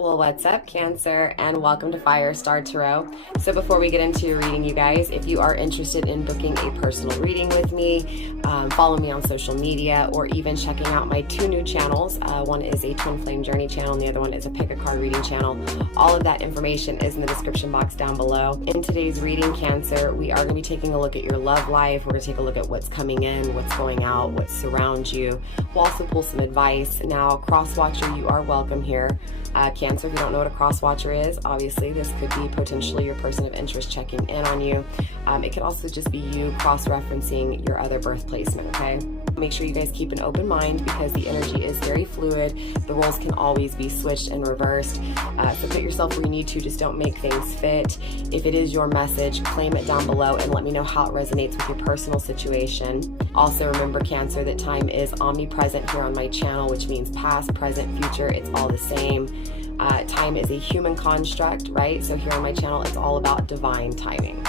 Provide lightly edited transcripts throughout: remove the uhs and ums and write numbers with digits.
Well, what's up, Cancer, and welcome to Firestar Tarot. So before we get into your reading, you guys, if you are interested in booking a personal reading with me, follow me on social media, or even checking out my two new channels. One is a Twin Flame Journey channel, and the other one is a Pick a Card reading channel. All of that information is in the description box down below. In today's reading, Cancer, we are going to be taking a look at your love life. We're going to take a look at what's coming in, what's going out, what surrounds you. We'll also pull some advice. Now, cross-watcher, you are welcome here. Cancer, if you don't know what a cross-watcher is, obviously this could be potentially your person of interest checking in on you. It could also just be you cross-referencing your other birth placement, okay? Make sure you guys keep an open mind because the energy is very fluid. The roles can always be switched and reversed. So put yourself where you need to, just don't make things fit. If it is your message, claim it down below and let me know how it resonates with your personal situation. Also remember, Cancer, that time is omnipresent here on my channel, which means past, present, future, it's all the same. Time is a human construct, right? So here on my channel, it's all about divine timing.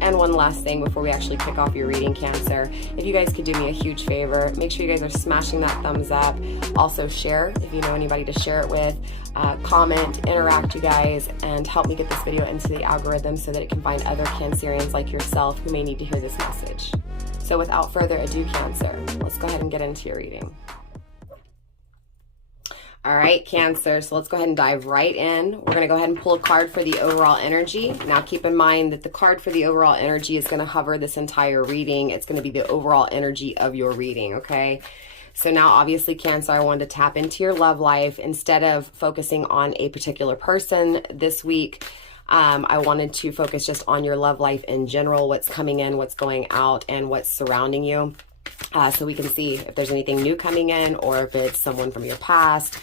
And one last thing before we actually kick off your reading, Cancer, if you guys could do me a huge favor, make sure you guys are smashing that thumbs up. Also share if you know anybody to share it with. Comment, interact, you guys, and help me get this video into the algorithm so that it can find other Cancerians like yourself who may need to hear this message. So without further ado, Cancer, let's go ahead and get into your reading. All right, Cancer, so let's go ahead and dive right in. We're going to go ahead and pull a card for the overall energy. Now, keep in mind that the card for the overall energy is going to hover this entire reading. It's going to be the overall energy of your reading, okay? So now, obviously, Cancer, I wanted to tap into your love life. Instead of focusing on a particular person this week, I wanted to focus just on your love life in general, what's coming in, what's going out, and what's surrounding you. So we can see if there's anything new coming in, or if it's someone from your past,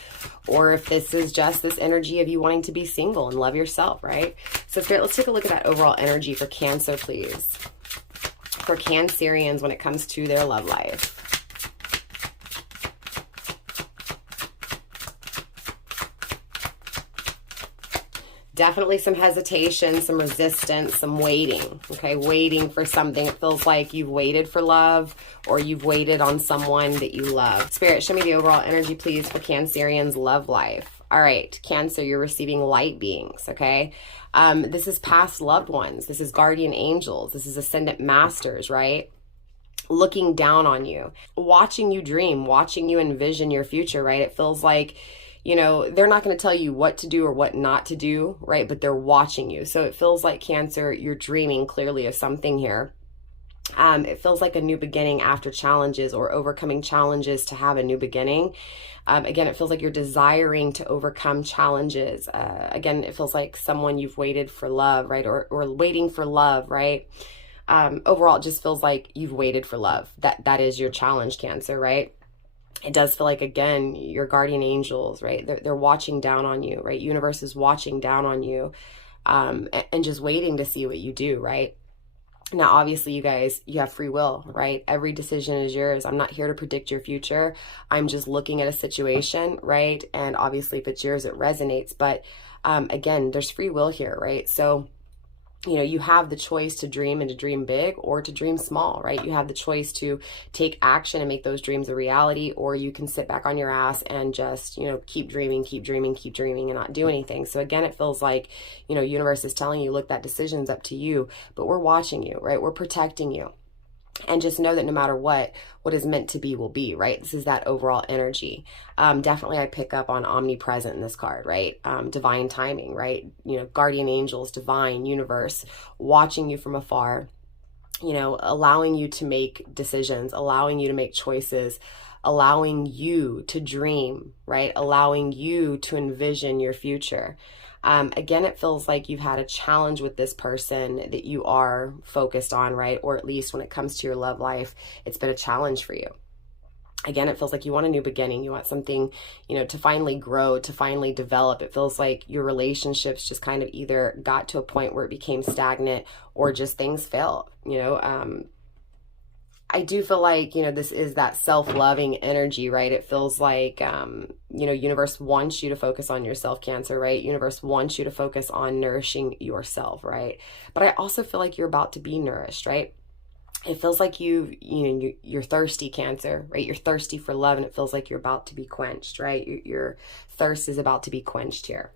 or if this is just this energy of you wanting to be single and love yourself, right? So Spirit, let's take a look at that overall energy for Cancer, please. For Cancerians when it comes to their love life. Definitely some hesitation, some resistance, some waiting, okay? Waiting for something. It feels like you've waited for love or you've waited on someone that you love. Spirit, show me the overall energy, please, for Cancerians' love life. All right, Cancer, you're receiving light beings, okay? This is past loved ones. This is guardian angels. This is ascendant masters, right? Looking down on you, watching you dream, watching you envision your future, right? It feels like, you know, they're not going to tell you what to do or what not to do, right? But they're watching you. So it feels like, Cancer, you're dreaming clearly of something here. It feels like a new beginning after challenges or overcoming challenges to have a new beginning. Again, it feels like you're desiring to overcome challenges. Again, it feels like someone you've waited for love, right? Or waiting for love, right? Overall, it just feels like you've waited for love. That is your challenge, Cancer, right? It does feel like, again, your guardian angels, right? They're watching down on you, right? Universe is watching down on you and just waiting to see what you do, right? Now, obviously, you guys, you have free will, right? Every decision is yours. I'm not here to predict your future. I'm just looking at a situation, right? And obviously, if it's yours, it resonates. But again, there's free will here, right? So, you know, you have the choice to dream and to dream big or to dream small, right? You have the choice to take action and make those dreams a reality, or you can sit back on your ass and just, you know, keep dreaming and not do anything. So again, it feels like, you know, universe is telling you, look, that decision's up to you, but we're watching you, right? We're protecting you. And just know that no matter what is meant to be will be, right? This is that overall energy. Definitely I pick up on omnipresent in this card, right? Divine timing, right? You know, guardian angels, divine, universe, watching you from afar, you know, allowing you to make decisions, allowing you to make choices, allowing you to dream, right? Allowing you to envision your future. Again, it feels like you've had a challenge with this person that you are focused on, right? Or at least when it comes to your love life, it's been a challenge for you. Again, it feels like you want a new beginning. You want something, you know, to finally grow, to finally develop. It feels like your relationships just kind of either got to a point where it became stagnant or just things failed, you know. I do feel like, you know, this is that self-loving energy, right? It feels like, you know, universe wants you to focus on yourself, Cancer, right? Universe wants you to focus on nourishing yourself, right? But I also feel like you're about to be nourished, right? it feels like you're thirsty, Cancer, right? You're thirsty for love, and it feels like you're about to be quenched, right? Your thirst is about to be quenched here.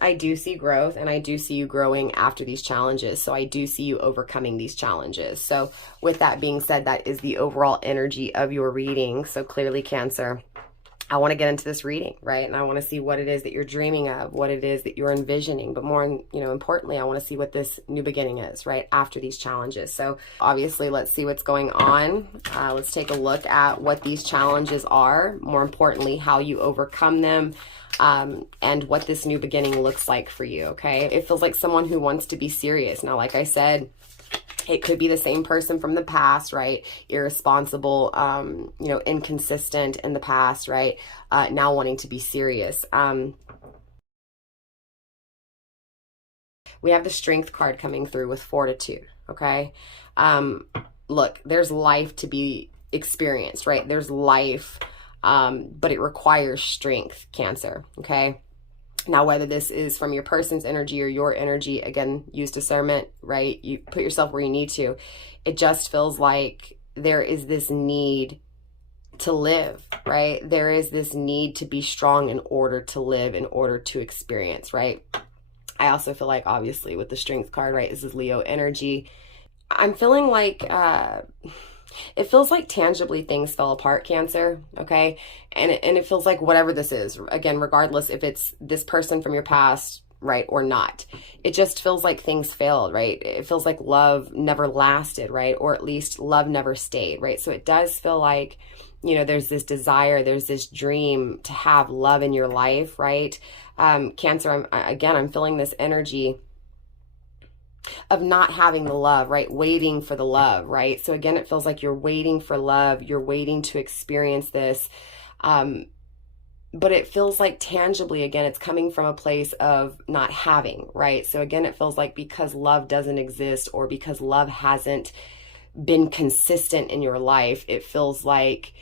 I do see growth, and I do see you growing after these challenges. So I do see you overcoming these challenges. So with that being said, that is the overall energy of your reading. So clearly, Cancer, I want to get into this reading, right? And I want to see what it is that you're dreaming of, what it is that you're envisioning, but more, importantly, I want to see what this new beginning is, right? After these challenges. So obviously, let's see what's going on. Let's take a look at what these challenges are. More importantly, how you overcome them. And what this new beginning looks like for you, okay? It feels like someone who wants to be serious. Now, like I said, it could be the same person from the past, right? Irresponsible, inconsistent in the past, right? Now wanting to be serious. We have the Strength card coming through with Fortitude, okay? Look, there's life to be experienced, right? There's life, but it requires strength, Cancer, okay? Now, whether this is from your person's energy or your energy, again, use discernment, right? You put yourself where you need to. It just feels like there is this need to live, right? There is this need to be strong in order to live, in order to experience, right? I also feel like, obviously, with the Strength card, right, this is Leo energy. I'm feeling like it feels like tangibly things fell apart, Cancer, okay? And it feels like whatever this is, again, regardless if it's this person from your past, right, or not, it just feels like things failed, right? It feels like love never lasted, right? Or at least love never stayed, right? So it does feel like, there's this desire, there's this dream to have love in your life, right? Cancer, I'm feeling this energy of not having the love, right? Waiting for the love, right? So again, it feels like you're waiting for love. You're waiting to experience this. But it feels like tangibly, again, it's coming from a place of not having, right? So again, it feels like because love doesn't exist, or because love hasn't been consistent in your life, it feels like,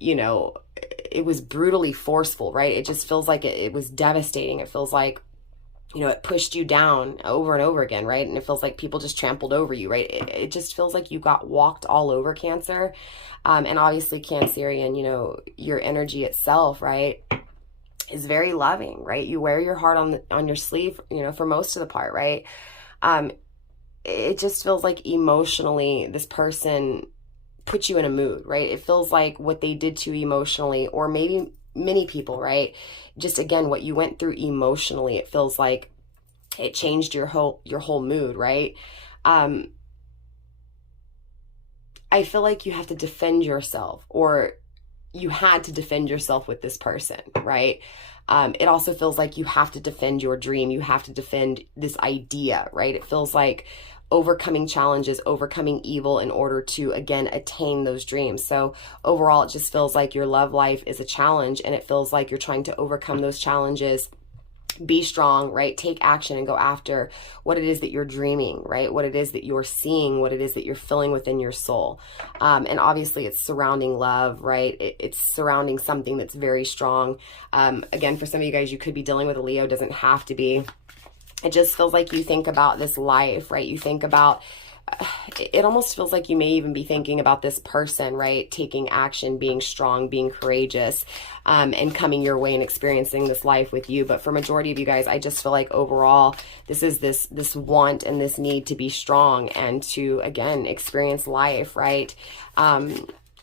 it was brutally forceful, right? It just feels like it was devastating. It feels like, it pushed you down over and over again, right? And it feels like people just trampled over you, right? It just feels like you got walked all over, Cancer. And obviously, Cancerian, your energy itself, right, is very loving, right? You wear your heart on your sleeve, for most of the part, right? It just feels like emotionally this person put you in a mood, right? It feels like what they did to you emotionally, or maybe many people, right? Just again, what you went through emotionally, it feels like it changed your whole mood, right? I feel like you have to defend yourself, or you had to defend yourself with this person, right? It also feels like you have to defend your dream. You have to defend this idea, right? It feels like overcoming challenges, overcoming evil in order to, again, attain those dreams. So overall, it just feels like your love life is a challenge, and it feels like you're trying to overcome those challenges. Be strong, right? Take action and go after what it is that you're dreaming, right? What it is that you're seeing, what it is that you're feeling within your soul. And obviously it's surrounding love, right? It's surrounding something that's very strong. Again, for some of you guys, you could be dealing with a Leo, doesn't have to be. It just feels like you think about this life, right? You think about, it almost feels like you may even be thinking about this person, right? Taking action, being strong, being courageous, and coming your way and experiencing this life with you. But for majority of you guys, I just feel like overall, this is this want and this need to be strong and to, again, experience life, right?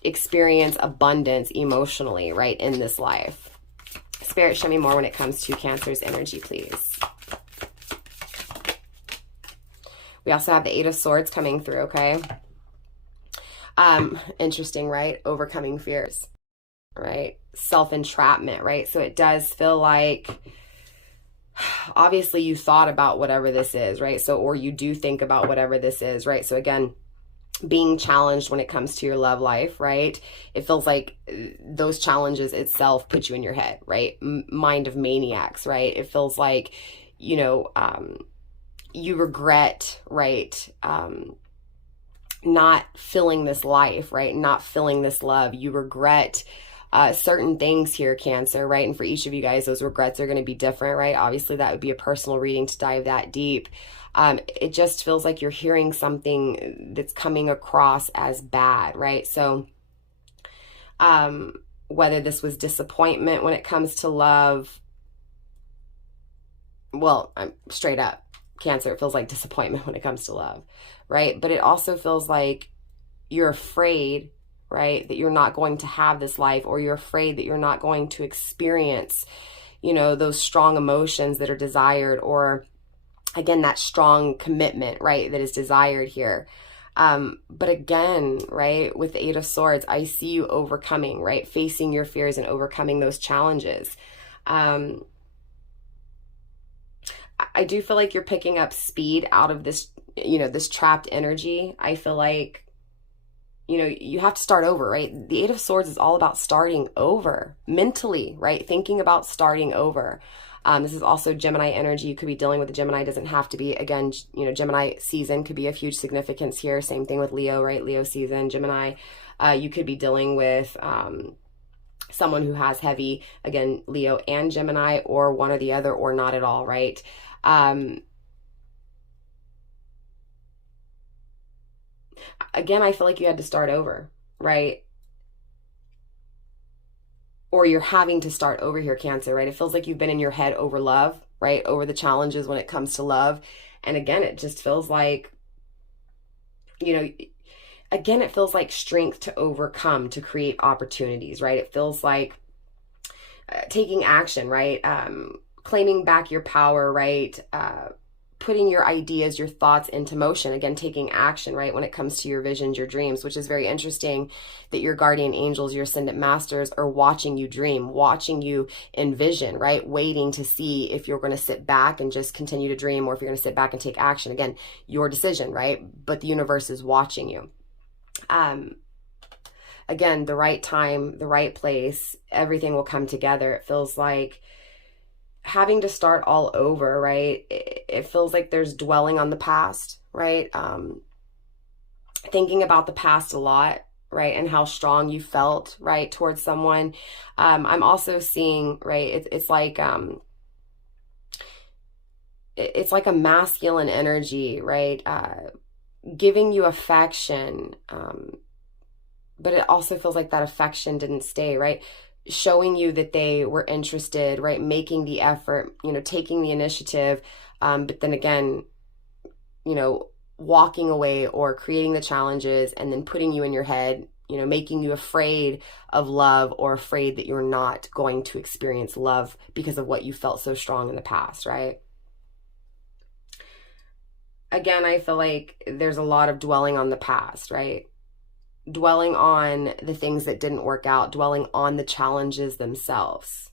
Experience abundance emotionally, right? In this life. Spirit, show me more when it comes to Cancer's energy, please. We also have the Eight of Swords coming through, okay? Interesting, right? Overcoming fears, right? Self-entrapment, right? So it does feel like, obviously you thought about whatever this is, right? So, or you do think about whatever this is, right? So again, being challenged when it comes to your love life, right? It feels like those challenges itself put you in your head, right? Mind of maniacs, right? It feels like, you regret, right? Not feeling this life, right? Not feeling this love. You regret certain things here, Cancer, right? And for each of you guys, those regrets are going to be different, right? Obviously, that would be a personal reading to dive that deep. It just feels like you're hearing something that's coming across as bad, right? So whether this was disappointment when it comes to love, well, I'm straight up, Cancer, it feels like disappointment when it comes to love, right? But it also feels like you're afraid, right, that you're not going to have this life, or you're afraid that you're not going to experience, you know, those strong emotions that are desired, or again, that strong commitment, right, that is desired here. But again, right, with the Eight of Swords, I see you overcoming, right, facing your fears and overcoming those challenges. I do feel like you're picking up speed out of this, you know, this trapped energy. I feel like, you know, you have to start over, right? The Eight of Swords is all about starting over mentally, right? Thinking about starting over. This is also Gemini energy. You could be dealing with a Gemini. It doesn't have to be, again, you know, Gemini season could be of huge significance here. Same thing with Leo, right? Leo season, Gemini. You could be dealing with someone who has heavy, again, Leo and Gemini, or one or the other, or not at all, right? Again, I feel like you had to start over, right? Or you're having to start over here, Cancer, right? It feels like you've been in your head over love, right? Over the challenges when it comes to love. And again, it just feels like, you know, again, it feels like strength to overcome, to create opportunities, right? It feels like taking action, right? Claiming back your power, right? Putting your ideas, your thoughts into motion. Again, taking action, right? When it comes to your visions, your dreams, which is very interesting that your guardian angels, your ascendant masters are watching you dream, watching you envision, right? Waiting to see if you're going to sit back and just continue to dream, or if you're going to sit back and take action. Again, your decision, right? But the universe is watching you. Again, the right time, the right place, everything will come together. It feels like having to start all over, right? It feels like there's dwelling on the past, right? Thinking about the past a lot, right? And how strong you felt, right, towards someone. I'm also seeing, right, it's like a masculine energy, right? Giving you affection, but it also feels like that affection didn't stay, right? Showing you that they were interested, right? Making the effort, you know, taking the initiative, but then again, you know, walking away or creating the challenges and then putting you in your head, you know, making you afraid of love, or afraid that you're not going to experience love because of what you felt so strong in the past, right? Again, I feel like there's a lot of dwelling on the past, right? Dwelling on the things that didn't work out, dwelling on the challenges themselves.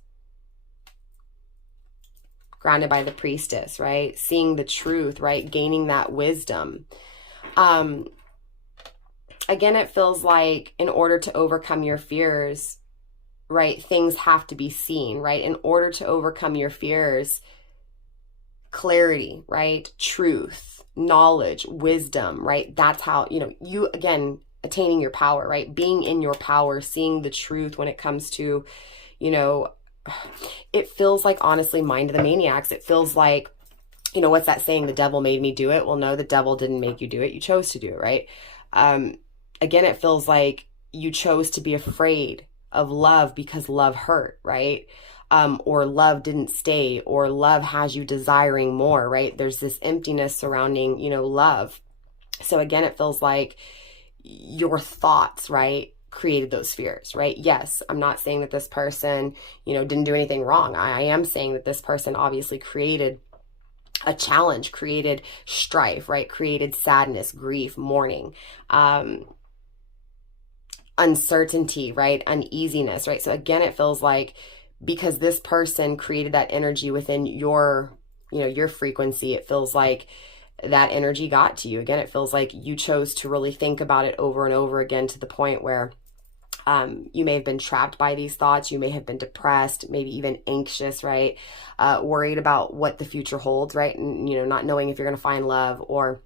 Grounded by the Priestess, right? Seeing the truth, right? Gaining that wisdom. Again, it feels like in order to overcome your fears, right, things have to be seen, right? In order to overcome your fears, clarity, right? Truth, knowledge, wisdom, right? That's how, you know, you, again, attaining your power, right? Being in your power, seeing the truth when it comes to, you know, it feels like, honestly, Mind of the Maniacs. It feels like, you know, what's that saying? The devil made me do it. Well, no, the devil didn't make you do it. You chose to do it, right? Again, it feels like you chose to be afraid of love because love hurt, right? Or love didn't stay, or love has you desiring more, right? There's this emptiness surrounding, you know, love. So again, it feels like your thoughts, right, created those fears, right? Yes, I'm not saying that this person, you know, didn't do anything wrong. I am saying that this person obviously created a challenge, created strife, right? Created sadness, grief, mourning, uncertainty, right? Uneasiness, right? So again, it feels like because this person created that energy within your, you know, your frequency, it feels like that energy got to you. Again, it feels like you chose to really think about it over and over again, to the point where you may have been trapped by these thoughts. You may have been depressed, maybe even anxious, right? Worried about what the future holds, right? And, you know, not knowing if you're going to find love, or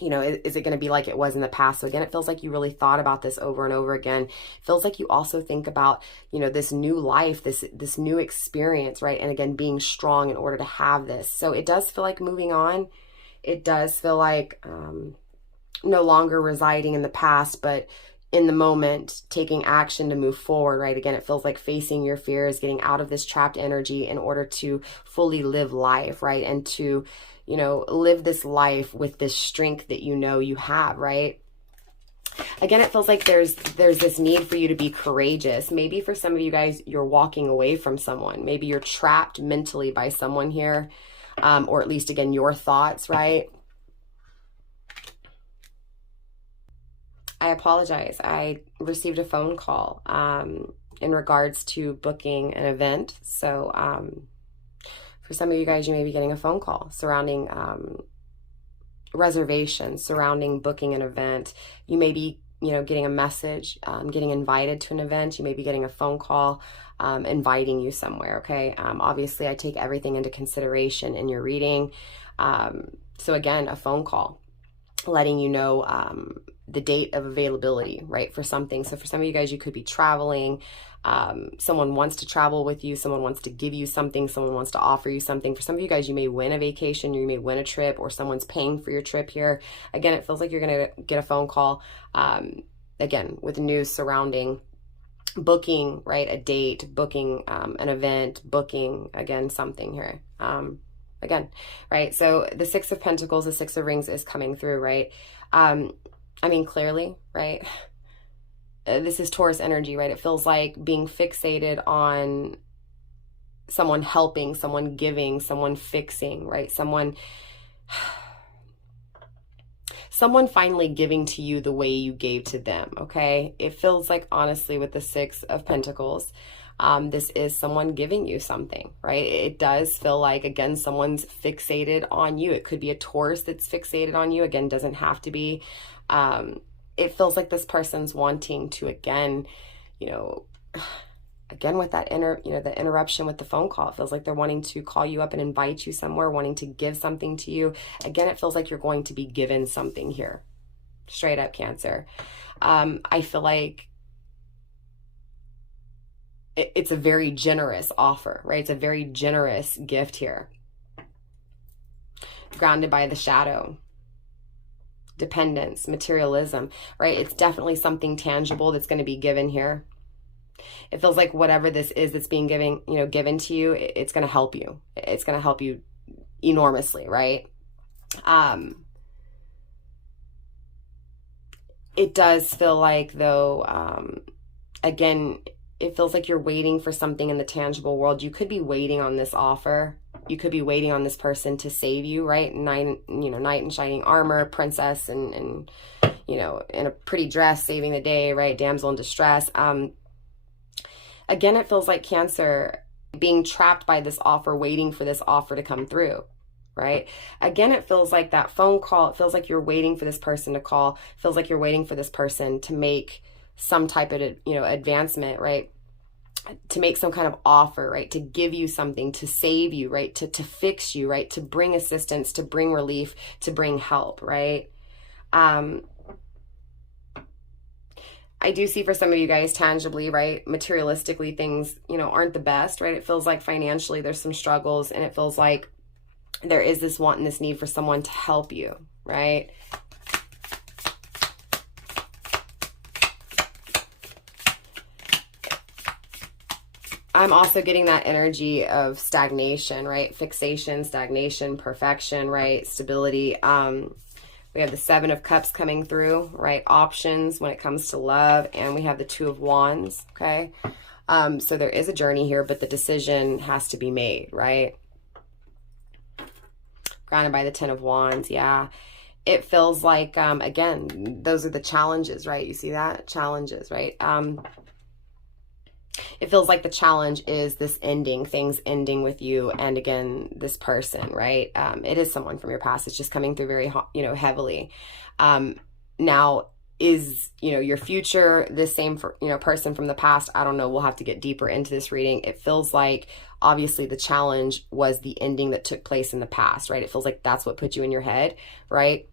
you know, is it going to be like it was in the past? So again, it feels like you really thought about this over and over again. It feels like you also think about, you know, this new life, this new experience, right? And again, being strong in order to have this. So it does feel like moving on. It does feel like no longer residing in the past, but in the moment, taking action to move forward, right? Again, it feels like facing your fears, getting out of this trapped energy in order to fully live life, right? And to, you know, live this life with this strength that you know you have, right? Again, it feels like there's this need for you to be courageous. Maybe for some of you guys, you're walking away from someone. Maybe you're trapped mentally by someone here, or at least, again, your thoughts, right? I apologize. I received a phone call in regards to booking an event. So for some of you guys, you may be getting a phone call surrounding reservations, surrounding booking an event. You may be, you know, getting a message, getting invited to an event. You may be getting a phone call inviting you somewhere, okay? Obviously, I take everything into consideration in your reading. So again, a phone call letting you know the date of availability, right, for something. So for some of you guys, you could be traveling. Someone wants to travel with you. Someone wants to give you something. Someone wants to offer you something. For some of you guys, you may win a vacation. You may win a trip, or someone's paying for your trip here. Again, it feels like you're going to get a phone call, again, with news surrounding booking, right, a date, booking an event, booking, again, something here. Again, right? So the Six of Pentacles, the Six of Rings is coming through, right? I mean, clearly, right? This is Taurus energy, right? It feels like being fixated on someone helping, someone giving, someone fixing, right? Someone finally giving to you the way you gave to them, okay? It feels like, honestly, with the Six of Pentacles, this is someone giving you something, right? It does feel like, again, someone's fixated on you. It could be a Taurus that's fixated on you. Again, doesn't have to be. It feels like this person's wanting to, again, you know, again, with that the interruption with the phone call, it feels like they're wanting to call you up and invite you somewhere, wanting to give something to you. Again, it feels like you're going to be given something here. Straight up, Cancer. I feel like it's a very generous offer, right? It's a very generous gift here. Grounded by the shadow. Dependence, materialism, right? It's definitely something tangible that's going to be given here. It feels like whatever this is that's being given to you, it's going to help you. It's going to help you enormously, right? It does feel like, though, again, it feels like you're waiting for something in the tangible world. You could be waiting on this offer. You could be waiting on this person to save you, right? Knight in shining armor, princess, and you know, in a pretty dress, saving the day, right? Damsel in distress. Again, it feels like, Cancer, being trapped by this offer, waiting for this offer to come through, right? Again, it feels like that phone call. It feels like you're waiting for this person to call. It feels like you're waiting for this person to make some type of, advancement, right? To make some kind of offer, right? To give you something, to save you, right? To fix you, right? To bring assistance, to bring relief, to bring help, right? I do see for some of you guys tangibly, right? Materialistically, things, aren't the best, right? It feels like financially there's some struggles, and it feels like there is this want and this need for someone to help you, right? I'm also getting that energy of stagnation, right? Fixation, stagnation, perfection, right? Stability. We have the Seven of Cups coming through, right? Options when it comes to love. And we have the Two of Wands, okay? So there is a journey here, but the decision has to be made, right? Grounded by the Ten of Wands, yeah. It feels like, again, those are the challenges, right? You see that? Challenges, right? It feels like the challenge is this ending, things ending with you and, again, this person, right? It is someone from your past. It's just coming through very, heavily. Now, is, your future the same for, person from the past? I don't know. We'll have to get deeper into this reading. It feels like, obviously, the challenge was the ending that took place in the past, right? It feels like that's what put you in your head, right?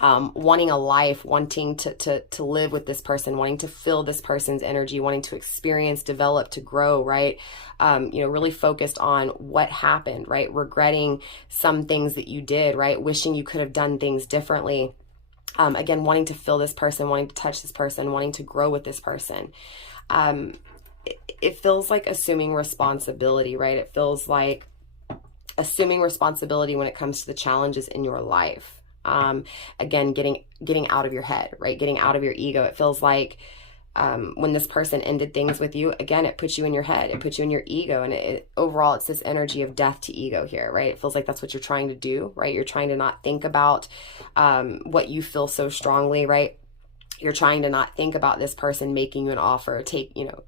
wanting a life, wanting to live with this person, wanting to feel this person's energy, wanting to experience, develop, to grow, right? Really focused on what happened, right? Regretting some things that you did, right? Wishing you could have done things differently. Again, wanting to feel this person, wanting to touch this person, wanting to grow with this person. It feels like assuming responsibility, right? It feels like assuming responsibility when it comes to the challenges in your life. Again, getting out of your head, right? Getting out of your ego. It feels like when this person ended things with you, again, it puts you in your head, it puts you in your ego, and overall, it's this energy of death to ego here, right? It feels like that's what you're trying to do, right? You're trying to not think about what you feel so strongly, right? You're trying to not think about this person making you an offer,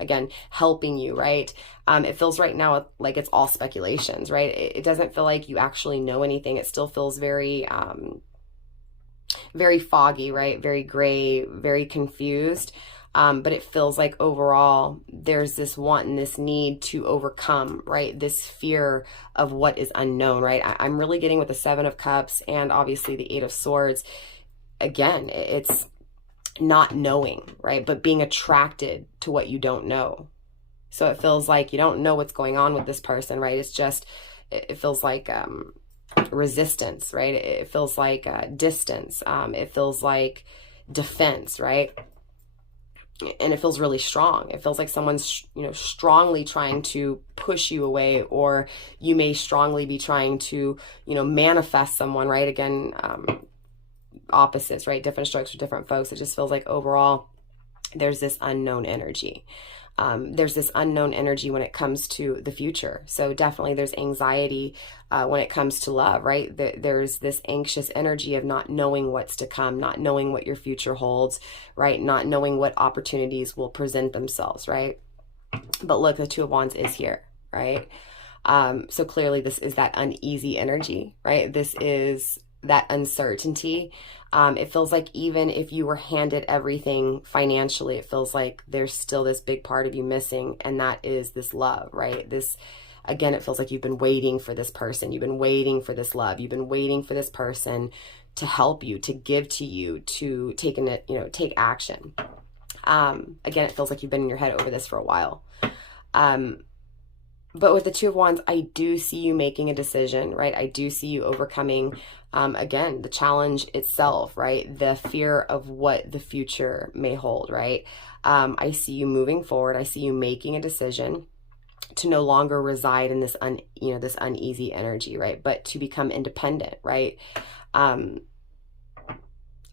again, helping you, right? It feels right now like it's all speculations, right? It doesn't feel like you actually know anything. It still feels very, very foggy, right? Very gray, very confused. But it feels like overall there's this want and this need to overcome, right? This fear of what is unknown, right? I'm really getting with the Seven of Cups and obviously the Eight of Swords. Again, it's not knowing, right? But being attracted to what you don't know. So it feels like you don't know what's going on with this person, right? It's just, it feels like resistance, right? It feels like distance. It feels like defense, right? And it feels really strong. It feels like someone's, strongly trying to push you away, or you may strongly be trying to, manifest someone, right? Again, opposites, right? Different strokes for different folks. It just feels like overall there's this unknown energy. There's this unknown energy when it comes to the future. So definitely there's anxiety when it comes to love, right? There's this anxious energy of not knowing what's to come, not knowing what your future holds, right? Not knowing what opportunities will present themselves, right? But look, the Two of Wands is here, right? So clearly this is that uneasy energy, right? This is that uncertainty. It feels like even if you were handed everything financially, it feels like there's still this big part of you missing, and that is this love, right? This, again, it feels like you've been waiting for this person. You've been waiting for this love. You've been waiting for this person to help you, to give to you, to take action. Again, it feels like you've been in your head over this for a while. But with the Two of Wands, I do see you making a decision, right? I do see you overcoming, again, the challenge itself, right? The fear of what the future may hold, right? I see you moving forward. I see you making a decision to no longer reside in this, this uneasy energy, right? But to become independent, right?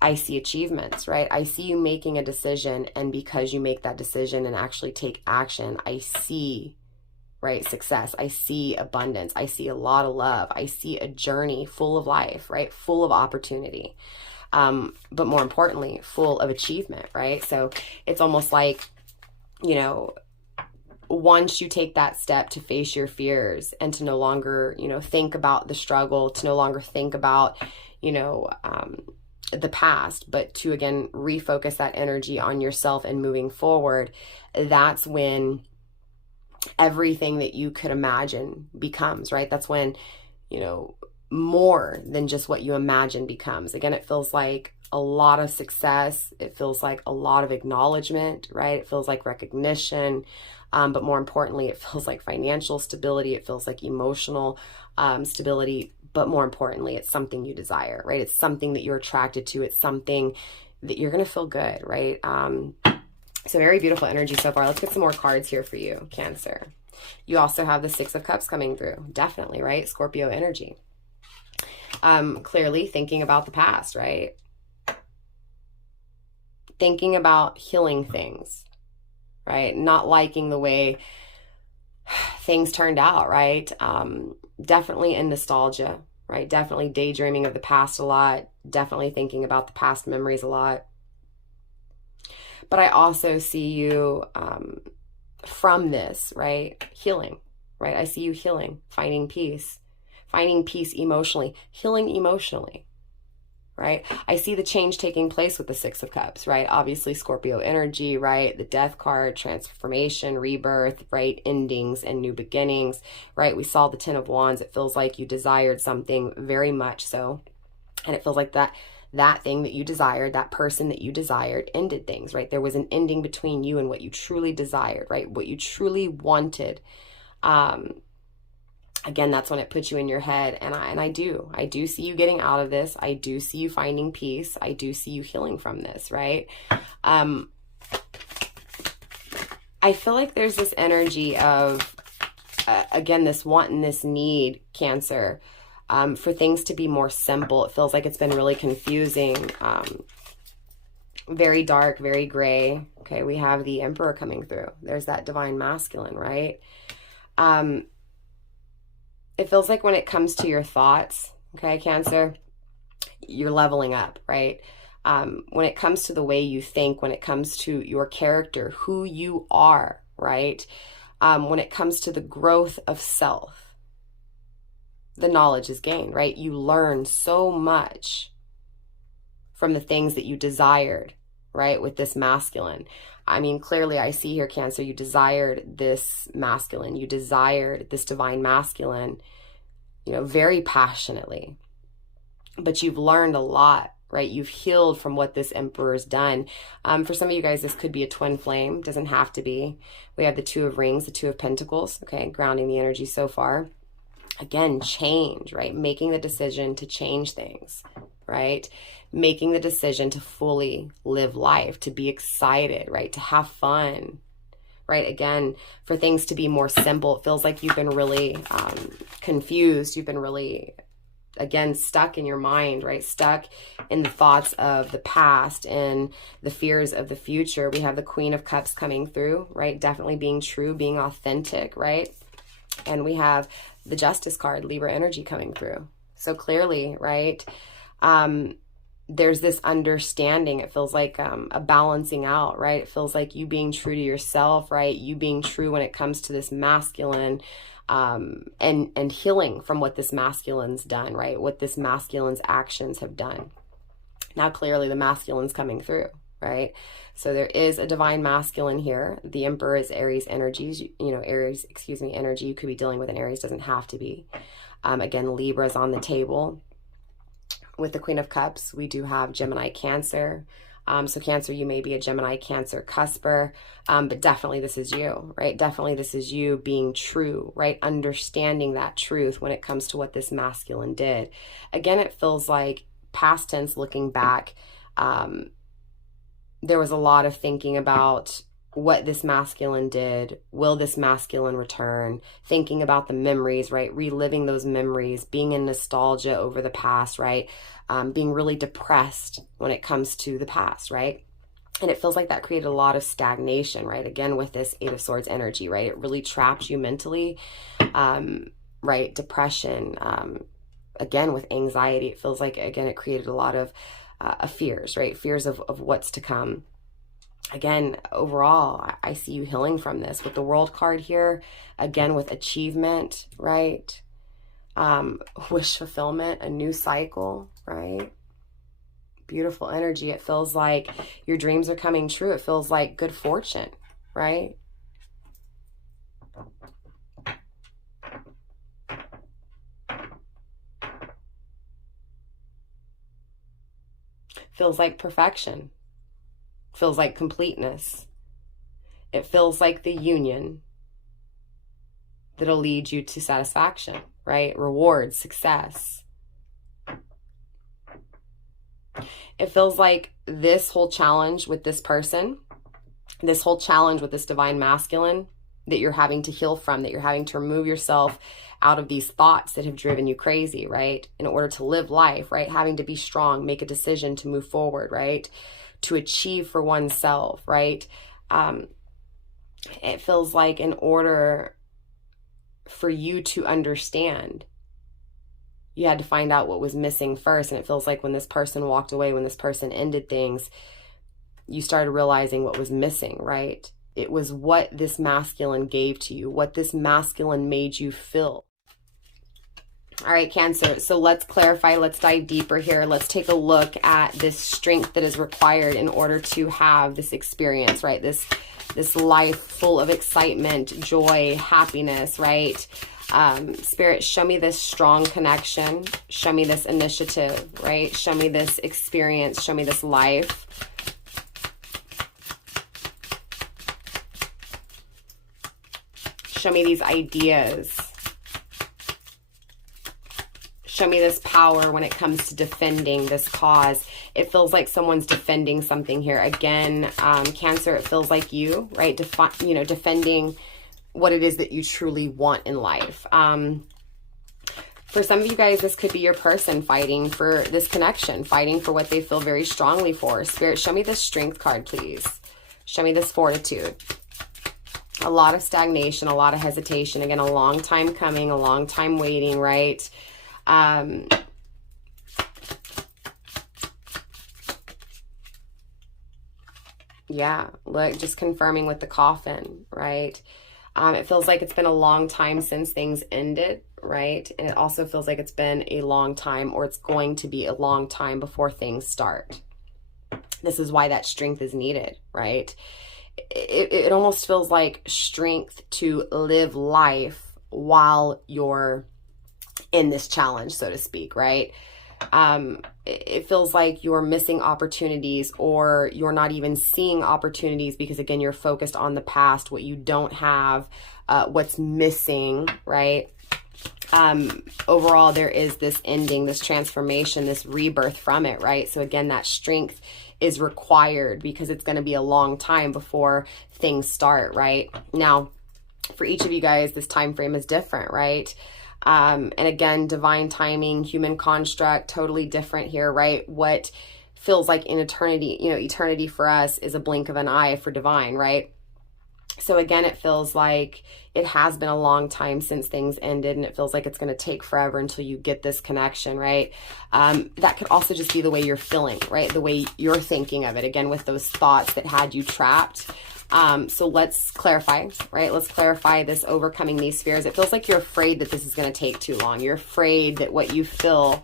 I see achievements, right? I see you making a decision, and because you make that decision and actually take action, I see, right, success. I see abundance. I see a lot of love. I see a journey full of life, right? Full of opportunity. But more importantly, full of achievement, right? So it's almost like, once you take that step to face your fears and to no longer, think about the struggle, to no longer think about, the past, but to, again, refocus that energy on yourself and moving forward, that's when everything that you could imagine becomes, right? That's when, more than just what you imagine becomes. Again, it feels like a lot of success. It feels like a lot of acknowledgement, right? It feels like recognition. But more importantly, it feels like financial stability. It feels like emotional stability. But more importantly, it's something you desire, right? It's something that you're attracted to. It's something that you're going to feel good, right? So very beautiful energy so far. Let's get some more cards here for you, Cancer. You also have the Six of Cups coming through. Definitely, right? Scorpio energy. Clearly thinking about the past, right? Thinking about healing things, right? Not liking the way things turned out, right? Definitely in nostalgia, right? Definitely daydreaming of the past a lot. Definitely thinking about the past memories a lot. But I also see you from this, right? Healing, right? I see you healing, finding peace emotionally, healing emotionally, right? I see the change taking place with the Six of Cups, right? Obviously Scorpio energy, right? The Death card, transformation, rebirth, right? Endings and new beginnings, right? We saw the Ten of Wands. It feels like you desired something very much so. And it feels like that thing that you desired, that person that you desired, ended things, right? There was an ending between you and what you truly desired, right? What you truly wanted. Again, that's when it puts you in your head. And I do see you getting out of this. I do see you finding peace. I do see you healing from this, right? I feel like there's this energy of, again, this want and this need, Cancer, for things to be more simple. It feels like it's been really confusing. Very dark, very gray. Okay, we have the Emperor coming through. There's that divine masculine, right? It feels like when it comes to your thoughts, okay, Cancer, you're leveling up, right? When it comes to the way you think, when it comes to your character, who you are, right? When it comes to the growth of self, the knowledge is gained, right? You learn so much from the things that you desired, right? With this masculine. I mean, clearly I see here, Cancer, you desired this masculine. You desired this divine masculine, you know, very passionately. But you've learned a lot, right? You've healed from what this Emperor's done. For some of you guys, this could be a twin flame. Doesn't have to be. We have the Two of Rings, the Two of Pentacles, okay, grounding the energy so far. Again, change, right? Making the decision to change things, right? Making the decision to fully live life, to be excited, right? To have fun, right? Again, for things to be more simple. It feels like you've been really confused. You've been really, again, stuck in your mind, right? Stuck in the thoughts of the past and the fears of the future. We have the Queen of Cups coming through, right? Definitely being true, being authentic, right? And we have the Justice card, Libra energy coming through. So clearly, right? There's this understanding. It feels like a balancing out, right? It feels like you being true to yourself, right? You being true when it comes to this masculine, and healing from what this masculine's done, right? What this masculine's actions have done. Now, clearly the masculine's coming through, right? So there is a divine masculine here. The Emperor is Aries energies, Aries, energy. You could be dealing with an Aries, doesn't have to be. Again, Libra's on the table. With the Queen of Cups, we do have Gemini, Cancer. So Cancer, you may be a Gemini, Cancer cusper, but definitely this is you, right? Definitely this is you being true, right? Understanding that truth when it comes to what this masculine did. Again, it feels like past tense, looking back, there was a lot of thinking about what this masculine did. Will this masculine return? Thinking about the memories, right? Reliving those memories, being in nostalgia over the past, right? Being really depressed when it comes to the past, right? And it feels like that created a lot of stagnation, right? Again, with this Eight of Swords energy, right? It really trapped you mentally, right? Depression, again, with anxiety, it feels like, again, it created a lot of fears, right? Fears of what's to come. Again, overall, I see you healing from this. With the World card here, again, with achievement, right? Wish fulfillment, a new cycle, right? Beautiful energy. It feels like your dreams are coming true. It feels like good fortune, right? Feels like perfection. Feels like completeness. It feels like the union that'll lead you to satisfaction, right? Reward, success. It feels like this whole challenge with this person, this whole challenge with this divine masculine that you're having to heal from, that you're having to remove yourself out of these thoughts that have driven you crazy, right? In order to live life, right? Having to be strong, make a decision to move forward, right? To achieve for oneself, right? It feels like in order for you to understand, you had to find out what was missing first. And it feels like when this person walked away, when this person ended things, you started realizing what was missing, right? It was what this masculine gave to you, what this masculine made you feel. All right, Cancer, so let's clarify, let's dive deeper here. Let's take a look at this strength that is required in order to have this experience, right? This life full of excitement, joy, happiness, right? Spirit, show me this strong connection. Show me this initiative, right? Show me this experience. Show me this life. Show me these ideas. Show me this power when it comes to defending this cause. It feels like someone's defending something here. Again, Cancer, it feels like you, right? Defending what it is that you truly want in life. For some of you guys, this could be your person fighting for this connection, fighting for what they feel very strongly for. Spirit, show me this Strength card, please. Show me this Fortitude. A lot of stagnation, a lot of hesitation. Again, a long time coming, a long time waiting, right? Yeah, look, just confirming with the coffin, right? It feels like it's been a long time since things ended, right? And it also feels like it's been a long time, or it's going to be a long time before things start. This is why that strength is needed, right? It almost feels like strength to live life while you're in this challenge, so to speak, right? It feels like you're missing opportunities, or you're not even seeing opportunities because, again, you're focused on the past, what you don't have, what's missing, right? Overall, there is this ending, this transformation, this rebirth from it, right? So again, that strength is required because it's going to be a long time before things start, right? Now, for each of you guys, this time frame is different, right? And again, divine timing, human construct, totally different here, right? What feels like in eternity, eternity for us is a blink of an eye for divine, right? So again, it feels like it has been a long time since things ended, and it feels like it's going to take forever until you get this connection, right? That could also just be the way you're feeling, right? The way you're thinking of it, again, with those thoughts that had you trapped. So let's clarify, right? Let's clarify this overcoming these fears. It feels like you're afraid that this is going to take too long. You're afraid that what you feel,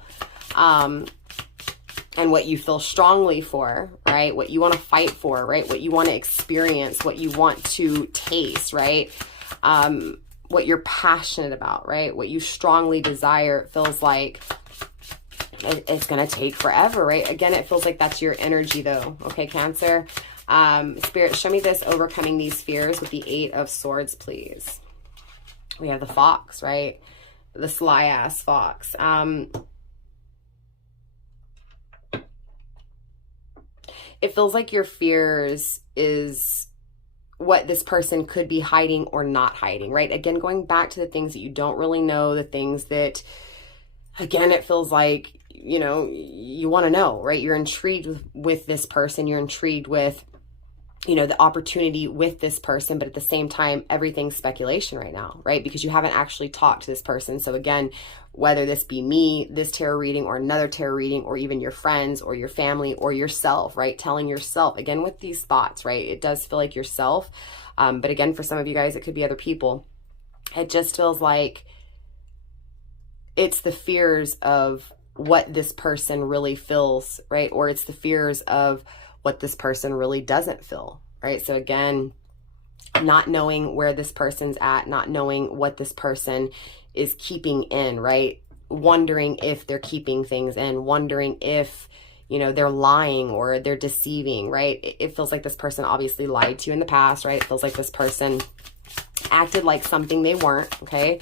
and what you feel strongly for, right? What you want to fight for, right? What you want to experience, what you want to taste, right? What you're passionate about, right? What you strongly desire. It feels like it's going to take forever, right? Again, it feels like that's your energy though. Okay, Cancer. Spirit, show me this overcoming these fears with the 8 of Swords, please. We have the fox, right? The sly ass fox. It feels like your fears is what this person could be hiding or not hiding, right? Again, going back to the things that you don't really know, the things that, again, it feels like, you want to know, right? You're intrigued with this person. You're intrigued with, the opportunity with this person, but at the same time, everything's speculation right now, right? Because you haven't actually talked to this person. So again, whether this be me, this tarot reading, or another tarot reading, or even your friends or your family or yourself, right? Telling yourself, again, with these thoughts, right? It does feel like yourself. But again, for some of you guys, it could be other people. It just feels like it's the fears of what this person really feels, right? Or it's the fears of what this person really doesn't feel, right? So again, not knowing where this person's at, not knowing what this person is keeping in, right? Wondering if they're keeping things in, wondering if, they're lying or they're deceiving, right? It feels like this person obviously lied to you in the past, right? It feels like this person acted like something they weren't, okay?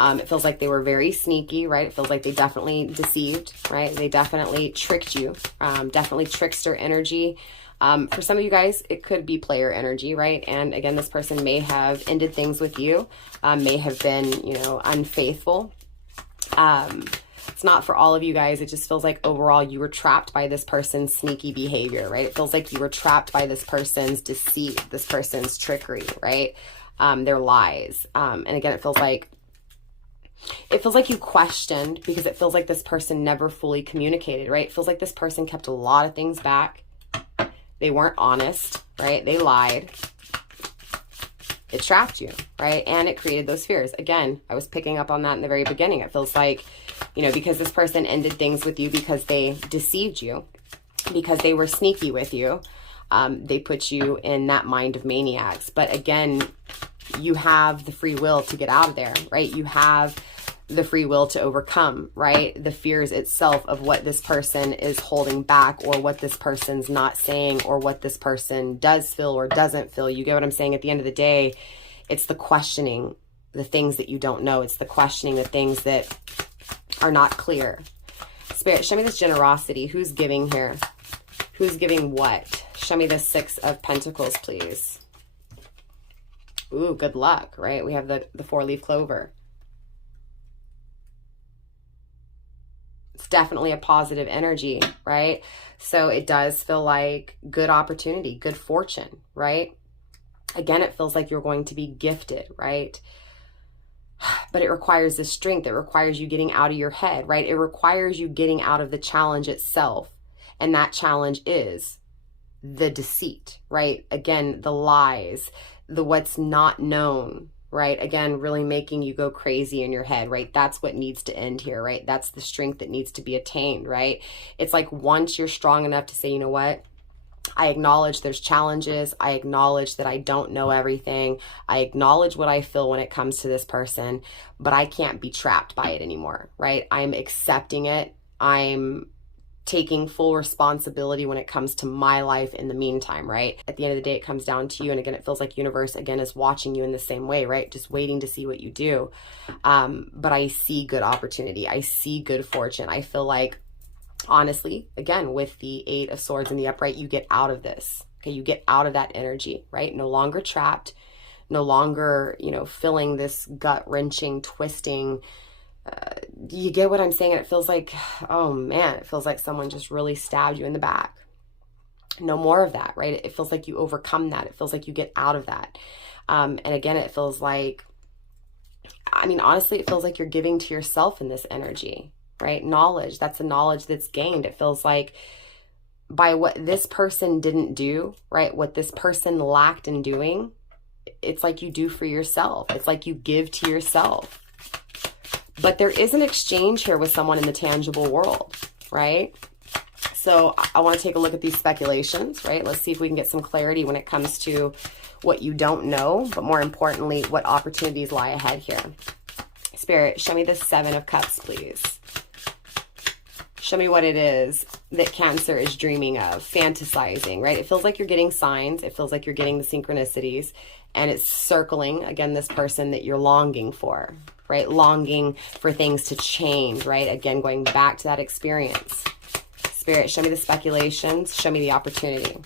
It feels like they were very sneaky, right? It feels like they definitely deceived, right? They definitely tricked you, definitely trickster energy. For some of you guys, it could be player energy, right? And again, this person may have ended things with you, may have been, unfaithful. It's not for all of you guys. It just feels like overall you were trapped by this person's sneaky behavior, right? It feels like you were trapped by this person's deceit, this person's trickery, right? Their lies. And again, it feels like you questioned because it feels like this person never fully communicated, right? It feels like this person kept a lot of things back. They weren't honest, right? They lied. It trapped you, right? And it created those fears. Again, I was picking up on that in the very beginning. It feels like, because this person ended things with you because they deceived you, because they were sneaky with you, they put you in that mind of maniacs. But again, You have the free will to get out of there, right? You have the free will to overcome, right? The fears itself of what this person is holding back, or what this person's not saying, or what this person does feel or doesn't feel. You get what I'm saying? At the end of the day, it's the questioning the things that you don't know. It's the questioning the things that are not clear. Spirit, show me this generosity. Who's giving here? Who's giving what? Show me the 6 of Pentacles, please. Ooh, good luck, right? We have the 4-leaf clover. It's definitely a positive energy, right? So it does feel like good opportunity, good fortune, right? Again, it feels like you're going to be gifted, right? But it requires the strength. It requires you getting out of your head, right? It requires you getting out of the challenge itself. And that challenge is the deceit, right? Again, the lies, the what's not known, right? Again, really making you go crazy in your head, right? That's what needs to end here, right? That's the strength that needs to be attained, right? It's like once you're strong enough to say, you know what? I acknowledge there's challenges. I acknowledge that I don't know everything. I acknowledge what I feel when it comes to this person, but I can't be trapped by it anymore, right? I'm accepting it. I'm taking full responsibility when it comes to my life in the meantime, right? At the end of the day, it comes down to you. And again, it feels like universe, again, is watching you in the same way, right? Just waiting to see what you do. But I see good opportunity. I see good fortune. I feel like, honestly, again, with the 8 of Swords in the upright, you get out of this. Okay, you get out of that energy, right? No longer trapped, no longer, you know, feeling this gut-wrenching, twisting. You get what I'm saying? And it feels like, oh man, it feels like someone just really stabbed you in the back. No more of that, right? It feels like you overcome that. It feels like you get out of that. And again, it feels like, I mean, honestly, it feels like you're giving to yourself in this energy, right? Knowledge, that's the knowledge that's gained. It feels like by what this person didn't do, right? What this person lacked in doing, it's like you do for yourself. It's like you give to yourself. But there is an exchange here with someone in the tangible world, right? So I want to take a look at these speculations, right? Let's see if we can get some clarity when it comes to what you don't know, but more importantly, what opportunities lie ahead here. Spirit, show me the 7 of Cups, please. Show me what it is that Cancer is dreaming of, fantasizing, right? It feels like you're getting signs. It feels like you're getting the synchronicities, and it's circling, again, this person that you're longing for, right? Longing for things to change, right? Again, going back to that experience. Spirit, show me the speculations. Show me the opportunity.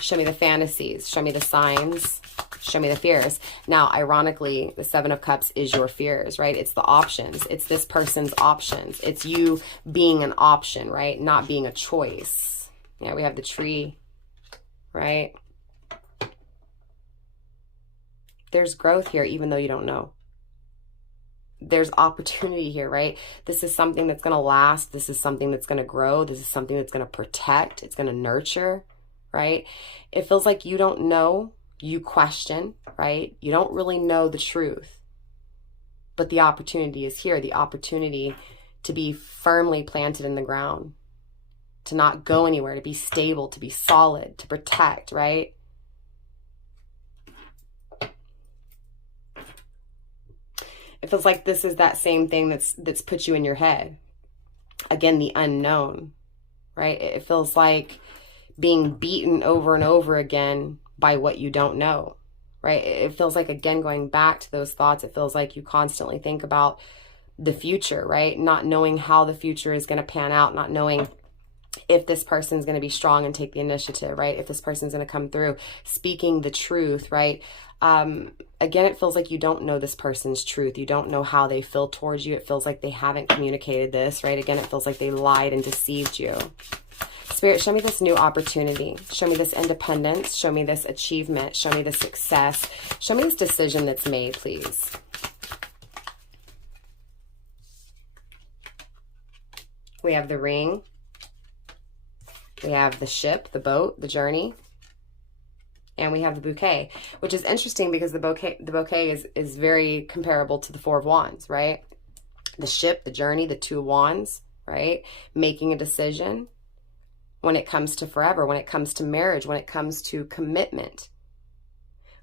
Show me the fantasies. Show me the signs. Show me the fears. Now, ironically, the 7 of Cups is your fears, right? It's the options. It's this person's options. It's you being an option, right? Not being a choice. Yeah, we have the tree, right? There's growth here, even though you don't know. There's opportunity here, right? This is something that's going to last. This is something that's going to grow. This is something that's going to protect. It's going to nurture, right? It feels like you don't know. You question, right? You don't really know the truth. But the opportunity is here. The opportunity to be firmly planted in the ground. To not go anywhere. To be stable. To be solid. To protect, right? It feels like this is that same thing that's put you in your head. Again, the unknown, right? It feels like being beaten over and over again by what you don't know, right? It feels like, again, going back to those thoughts, it feels like you constantly think about the future, right? Not knowing how the future is going to pan out, not knowing if this person's going to be strong and take the initiative, right? If this person's going to come through, speaking the truth, right? Again, it feels like you don't know this person's truth. You don't know how they feel towards you. It feels like they haven't communicated this, right? Again, it feels like they lied and deceived you. Spirit, show me this new opportunity. Show me this independence. Show me this achievement. Show me this success. Show me this decision that's made, please. We have the ring. We have the ship, the boat, the journey. And we have the bouquet, which is interesting because the bouquet is very comparable to the 4 of Wands, right? The ship, the journey, the 2 of Wands, right? Making a decision when it comes to forever, when it comes to marriage, when it comes to commitment,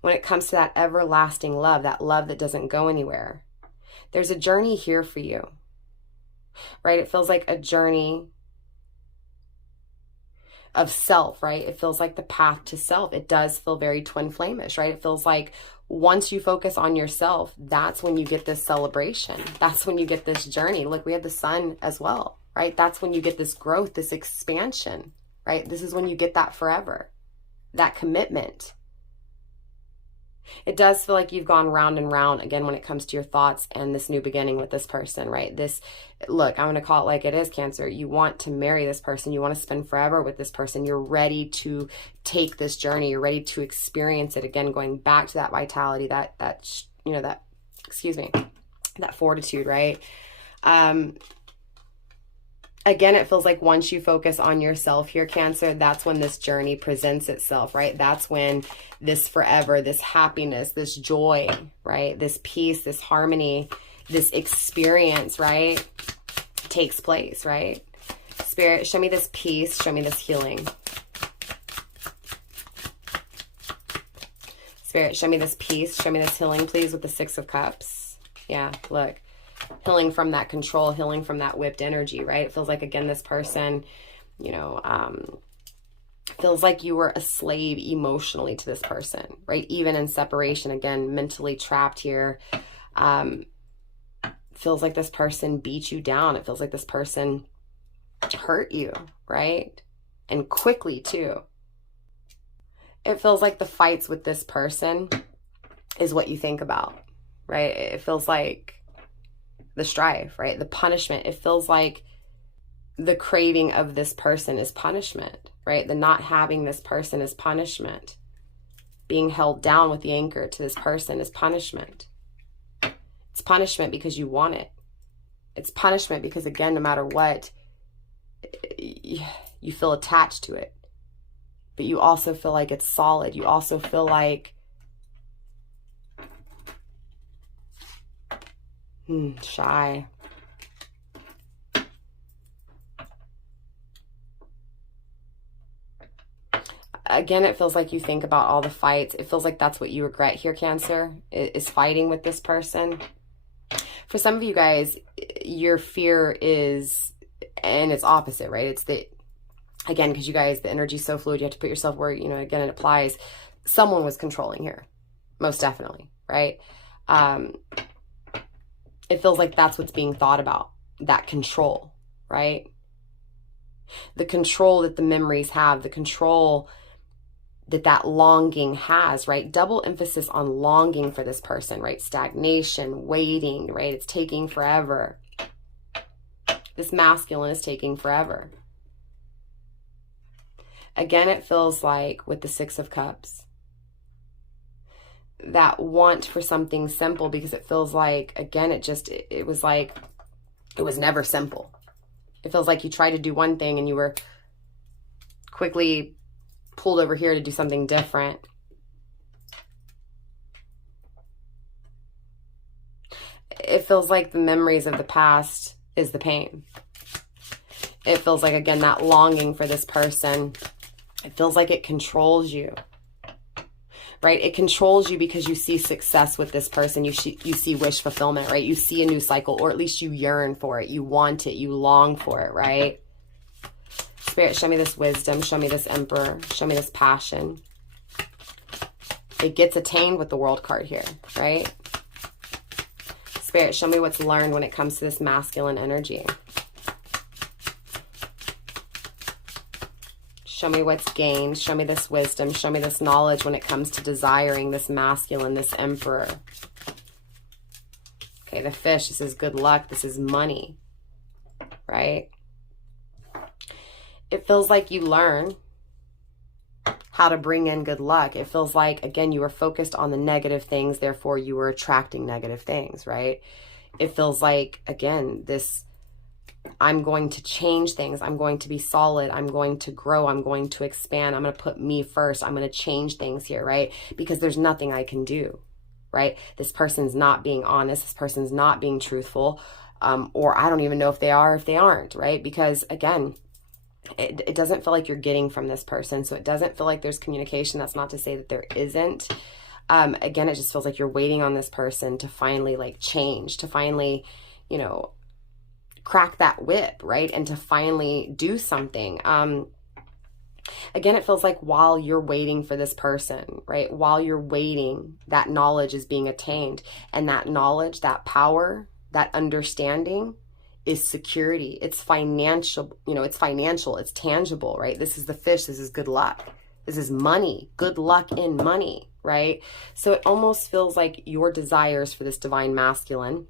when it comes to that everlasting love, that love that doesn't go anywhere, there's a journey here for you, right? It feels like a journey of self, right? It feels like the path to self. It does feel very twin flame-ish, right? It feels like once you focus on yourself, that's when you get this celebration. That's when you get this journey. Look, we had the sun as well, right? That's when you get this growth, this expansion, right? This is when you get that forever, that commitment. It does feel like you've gone round and round again when it comes to your thoughts and this new beginning with this person, right? This, look, I'm going to call it like it is, Cancer. You want to marry this person. You want to spend forever with this person. You're ready to take this journey. You're ready to experience it again, going back to that vitality, that fortitude, right? Again, it feels like once you focus on yourself here, Cancer, that's when this journey presents itself, right? That's when this forever, this happiness, this joy, right? This peace, this harmony, this experience, right? Takes place, right? Spirit, show me this peace. Show me this healing. Spirit, show me this peace. Show me this healing, please, with the Six of Cups. Yeah, look. Healing from that control, healing from that whipped energy, right? It feels like, again, this person, feels like you were a slave emotionally to this person, right? Even in separation, again, mentally trapped here. Feels like this person beat you down. It feels like this person hurt you, right? And quickly, too. It feels like the fights with this person is what you think about, right? It feels like the strife, right? The punishment. It feels like the craving of this person is punishment, right? The not having this person is punishment. Being held down with the anchor to this person is punishment. It's punishment because you want it. It's punishment because, again, no matter what, you feel attached to it. But you also feel like it's solid. You also feel like shy. Again, it feels like you think about all the fights. It feels like that's what you regret here, Cancer, is fighting with this person. For some of you guys, your fear is, and it's opposite, right? It's the, again, because you guys, the energy is so fluid, you have to put yourself where, again, it applies. Someone was controlling here, most definitely, right? It feels like that's what's being thought about, that control, right? The control that the memories have, the control that longing has, right? Double emphasis on longing for this person, right? Stagnation, waiting, right? It's taking forever. This masculine is taking forever. Again, it feels like with the Six of Cups, that want for something simple, because it feels like, again, it was like, it was never simple. It feels like you tried to do one thing and you were quickly pulled over here to do something different. It feels like the memories of the past is the pain. It feels like, again, that longing for this person, it feels like it controls you. Right? It controls you because you see success with this person. You see wish fulfillment, right? You see a new cycle, or at least you yearn for it. You want it. You long for it, right? Spirit, show me this wisdom. Show me this Emperor. Show me this passion. It gets attained with the World card here, right? Spirit, show me what's learned when it comes to this masculine energy. Show me what's gained. Show me this wisdom. Show me this knowledge when it comes to desiring this masculine, this Emperor. Okay, the Fish. This is good luck. This is money, right? It feels like you learn how to bring in good luck. It feels like, again, you were focused on the negative things, therefore you were attracting negative things, right? It feels like, again, this, I'm going to change things. I'm going to be solid. I'm going to grow. I'm going to expand. I'm going to put me first. I'm going to change things here, right? Because there's nothing I can do, right? This person's not being honest. This person's not being truthful. Or I don't even know if they are, if they aren't, right? Because, again, it doesn't feel like you're getting from this person. So it doesn't feel like there's communication. That's not to say that there isn't. Again, it just feels like you're waiting on this person to finally like change, to finally, you know, crack that whip, right? And to finally do something. Again, it feels like while you're waiting for this person, right? While you're waiting, that knowledge is being attained. And that knowledge, that power, that understanding is security. It's financial, you know, it's financial, it's tangible, right? This is the fish, this is good luck. This is money, good luck in money, right? So it almost feels like your desires for this divine masculine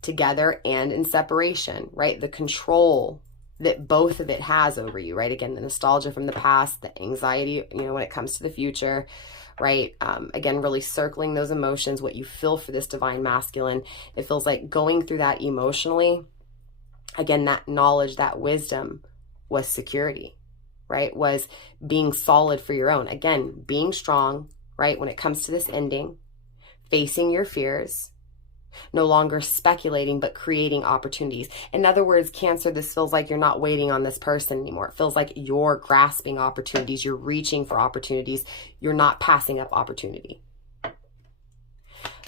together and in separation, right? The control that both of it has over you, right? Again, the nostalgia from the past, the anxiety, you know, when it comes to the future, right? Again, really circling those emotions, what you feel for this divine masculine. It feels like going through that emotionally. Again, that knowledge, that wisdom was security, right? Was being solid for your own. Again, being strong, right? When it comes to this ending, facing your fears, no longer speculating, but creating opportunities. In other words, Cancer, this feels like you're not waiting on this person anymore. It feels like you're grasping opportunities. You're reaching for opportunities. You're not passing up opportunity.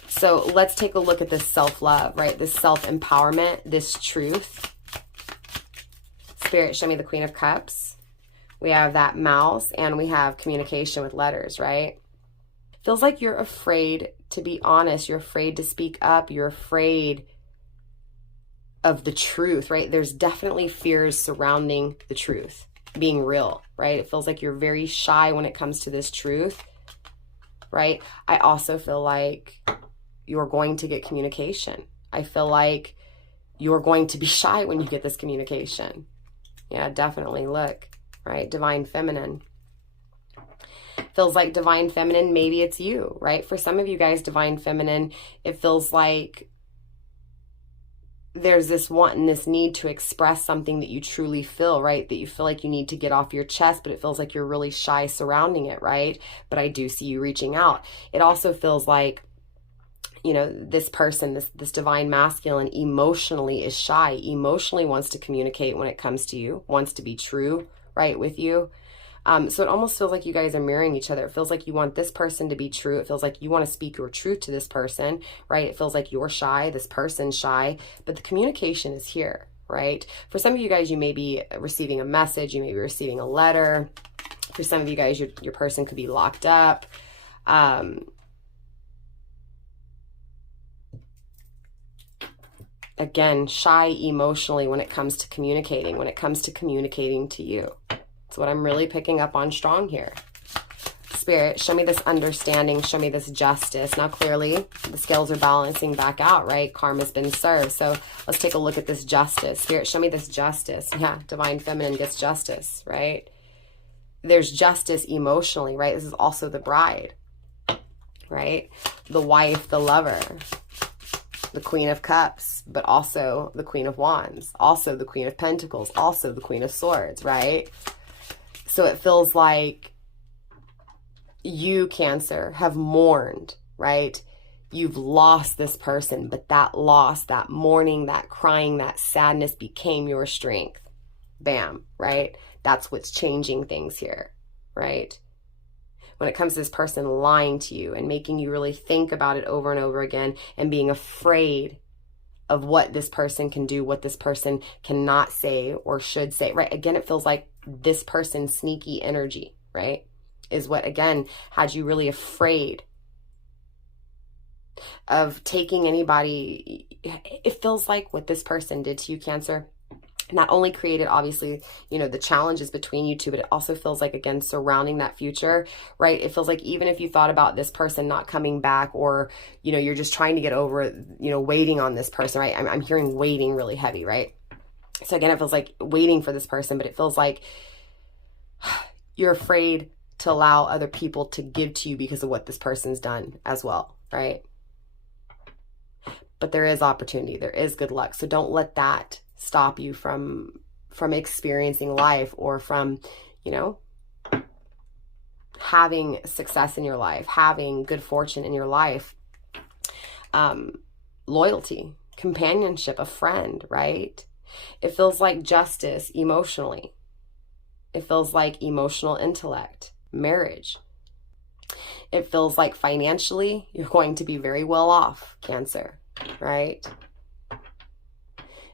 So let's take a look at this self-love, right? This self-empowerment, this truth. Spirit, show me the Queen of Cups. We have that mouse and we have communication with letters, right? Feels like you're afraid to be honest. You're afraid to speak up. You're afraid of the truth, right? There's definitely fears surrounding the truth being real, right? It feels like you're very shy when it comes to this truth, right? I also feel like you're going to get communication. I feel like you're going to be shy when you get this communication. Yeah, definitely. Look, right? Divine Feminine. Feels like Divine Feminine, maybe it's you, right? For some of you guys, Divine Feminine, it feels like there's this want and this need to express something that you truly feel, right? That you feel like you need to get off your chest, but it feels like you're really shy surrounding it, right? But I do see you reaching out. It also feels like, you know, this person, this divine masculine emotionally is shy, emotionally wants to communicate when it comes to you, wants to be true, right, with you. So it almost feels like you guys are mirroring each other. It feels like you want this person to be true. It feels like you want to speak your truth to this person, right? It feels like you're shy, this person's shy, but the communication is here, right? For some of you guys, you may be receiving a message. You may be receiving a letter. For some of you guys, your person could be locked up. Again, shy emotionally when it comes to communicating, to you. That's what I'm really picking up on strong here. Spirit, show me this understanding. Show me this justice. Now, clearly, the scales are balancing back out, right? Karma's been served. So let's take a look at this justice. Spirit, show me this justice. Yeah, Divine Feminine gets justice, right? There's justice emotionally, right? This is also the bride, right? The wife, the lover, the Queen of Cups, but also the Queen of Wands, also the Queen of Pentacles, also the Queen of Swords, right? So it feels like you, Cancer, have mourned, right? You've lost this person, but that loss, that mourning, that crying, that sadness became your strength. Bam, right? That's what's changing things here, right? When it comes to this person lying to you and making you really think about it over and over again and being afraid of what this person can do, what this person cannot say or should say, right? Again, it feels like this person's sneaky energy, right, is what, again, had you really afraid of taking anybody. It feels like what this person did to you, Cancer, not only created, obviously, you know, the challenges between you two, but it also feels like, again, surrounding that future, right? It feels like even if you thought about this person not coming back, or, you know, you're just trying to get over it, you know, waiting on this person, right? I'm hearing waiting really heavy, right? So again, it feels like waiting for this person, but it feels like you're afraid to allow other people to give to you because of what this person's done as well, right? But there is opportunity, there is good luck. So don't let that stop you from experiencing life, or from, you know, having success in your life, having good fortune in your life. Loyalty, companionship, a friend, right? It feels like justice emotionally. It feels like emotional intellect, marriage. It feels like financially, you're going to be very well off, Cancer, right?